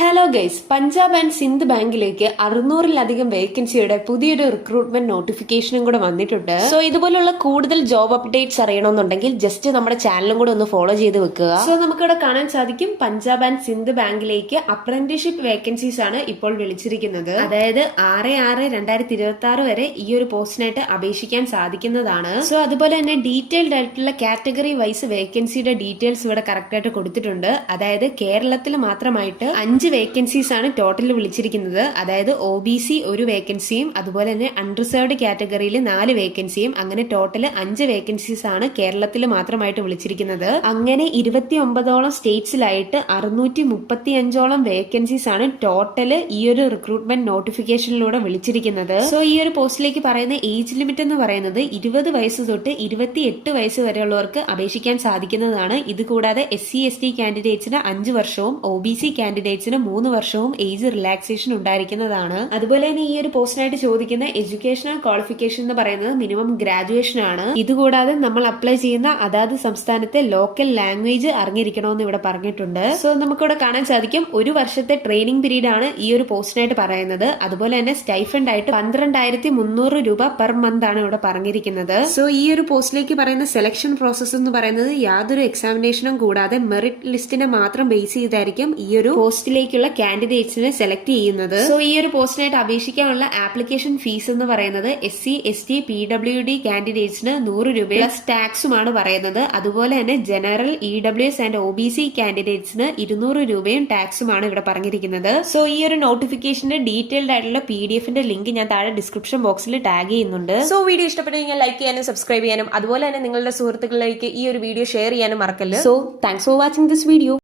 Hello guys, Punjab and Sindh ബാങ്കിലേക്ക് 600-ലധികം വേക്കൻസിയുടെ പുതിയൊരു recruitment നോട്ടിഫിക്കേഷനും കൂടെ വന്നിട്ടുണ്ട്. സോ ഇതുപോലുള്ള കൂടുതൽ ജോബ് അപ്ഡേറ്റ്സ് അറിയണമെന്നുണ്ടെങ്കിൽ ജസ്റ്റ് നമ്മുടെ ചാനലും കൂടെ ഒന്ന് ഫോളോ ചെയ്ത് വെക്കുക. സോ നമുക്കിവിടെ കാണാൻ സാധിക്കും, പഞ്ചാബ് ആൻഡ് സിന്ധ് ബാങ്കിലേക്ക് അപ്രന്റീഷിപ്പ് വേക്കൻസീസ് ആണ് ഇപ്പോൾ വിളിച്ചിരിക്കുന്നത്. അതായത് 6/6/2026 വരെ ഈ ഒരു പോസ്റ്റിനായിട്ട് അപേക്ഷിക്കാൻ സാധിക്കുന്നതാണ്. സോ അതുപോലെ തന്നെ ഡീറ്റെയിൽഡ് ആയിട്ടുള്ള കാറ്റഗറി വൈസ് വേക്കൻസിയുടെ ഡീറ്റെയിൽസ് ഇവിടെ കറക്റ്റ് ആയിട്ട് കൊടുത്തിട്ടുണ്ട്. അതായത് കേരളത്തിൽ മാത്രമായിട്ട് 5 വേക്കൻസീസ് ആണ് ടോട്ടൽ വിളിച്ചിരിക്കുന്നത്. അതായത് OBC 1 വേക്കൻസിയും അതുപോലെ തന്നെ അൺറിസർവ്ഡ് കാറ്റഗറിയിൽ 4 വേക്കൻസിയും, അങ്ങനെ ടോട്ടൽ 5 വേക്കൻസീസ് ആണ് കേരളത്തിൽ മാത്രമായിട്ട് വിളിച്ചിരിക്കുന്നത്. അങ്ങനെ 29ഓളം സ്റ്റേറ്റ്സിലായിട്ട് 635ഓളം വേക്കൻസീസ് ആണ് ടോട്ടൽ ഈ ഒരു റിക്രൂട്ട്മെന്റ് നോട്ടിഫിക്കേഷനിലൂടെ വിളിച്ചിരിക്കുന്നത്. സോ ഈ ഒരു പോസ്റ്റിലേക്ക് പറയുന്ന ഏജ് ലിമിറ്റ് എന്ന് പറയുന്നത് 20 വയസ്സ് തൊട്ട് 28 വയസ്സ് വരെയുള്ളവർക്ക് അപേക്ഷിക്കാൻ സാധിക്കുന്നതാണ്. ഇത് കൂടാതെ SC/ST കാൻഡിഡേറ്റ്സിന് 5 വർഷവും OBC കാൻഡിഡേറ്റ്സിന് 3 വർഷവും ഏജ് റിലാക്സേഷൻ ഉണ്ടായിരിക്കുന്നതാണ്. അതുപോലെ തന്നെ ഈ ഒരു പോസ്റ്റിനായിട്ട് ചോദിക്കുന്ന എഡ്യൂക്കേഷണൽ ക്വാളിഫിക്കേഷൻ എന്ന് പറയുന്നത് മിനിമം ഗ്രാജുവേഷൻ ആണ്. ഇതുകൂടാതെ നമ്മൾ അപ്ലൈ ചെയ്യുന്ന അതാത് സംസ്ഥാനത്തെ ലോക്കൽ ലാംഗ്വേജ് അറിഞ്ഞിരിക്കണമെന്ന് ഇവിടെ പറഞ്ഞിട്ടുണ്ട്. സോ നമുക്കിവിടെ കാണാൻ സാധിക്കും, 1 വർഷത്തെ ട്രെയിനിങ് പീരീഡ് ആണ് ഈ ഒരു പോസ്റ്റിനായിട്ട് പറയുന്നത്. അതുപോലെ തന്നെ സ്റ്റൈഫൻഡ് ആയിട്ട് 12,300 രൂപ പെർ മന്ത് ആണ് ഇവിടെ പറഞ്ഞിരിക്കുന്നത്. സോ ഈ ഒരു പോസ്റ്റിലേക്ക് പറയുന്ന സെലക്ഷൻ പ്രോസസ് എന്ന് പറയുന്നത് യാതൊരു എക്സാമിനേഷനും കൂടാതെ മെറിറ്റ് ലിസ്റ്റിനെ മാത്രം ബേസ് ചെയ്തായിരിക്കും ഈ ഒരു പോസ്റ്റിലേക്കുള്ള കാൻഡിഡേറ്റ്സിനെ സെലക്ട് ചെയ്യുന്നത്. സോ ഈ ഒരു പോസ്റ്റിനായിട്ട് അപേക്ഷിക്കാനുള്ള ആപ്ലിക്കേഷൻ ഫീസ് എന്ന് പറയുന്നത് SC/ST PWD കാൻഡിഡേറ്റ്സിന് 100 രൂപ പ്ലസ് ടാക്സുമാണ് പറയുന്നത്. അതുപോലെ തന്നെ ജനറൽ EWS ആൻഡ് OBC കാൻഡിഡേറ്റ്സിന് 200 രൂപയും ടാക്സുമാണ് ഇവിടെ പറഞ്ഞിരിക്കുന്നത്. സോ ഈ ഒരു നോട്ടിഫിക്കേഷന്റെ ഡീറ്റെയിൽഡ് ആയിട്ടുള്ള PDF-ന്റെ ലിങ്ക് ഞാൻ താഴെ ഡിസ്ക്രിപ്ഷൻ ബോക്സിൽ ടാഗ് ചെയ്യുന്നുണ്ട്. സോ വീഡിയോ ഇഷ്ടപ്പെട്ടെങ്കിൽ ലൈക്ക് ചെയ്യാനും സബ്സ്ക്രൈബ് ചെയ്യാനും അതുപോലെ തന്നെ നിങ്ങളുടെ സുഹൃത്തുക്കളിലേക്ക് ഈ ഒരു വീഡിയോ ഷെയർ ചെയ്യാനും മറക്കല്ല്. So thanks for watching this video.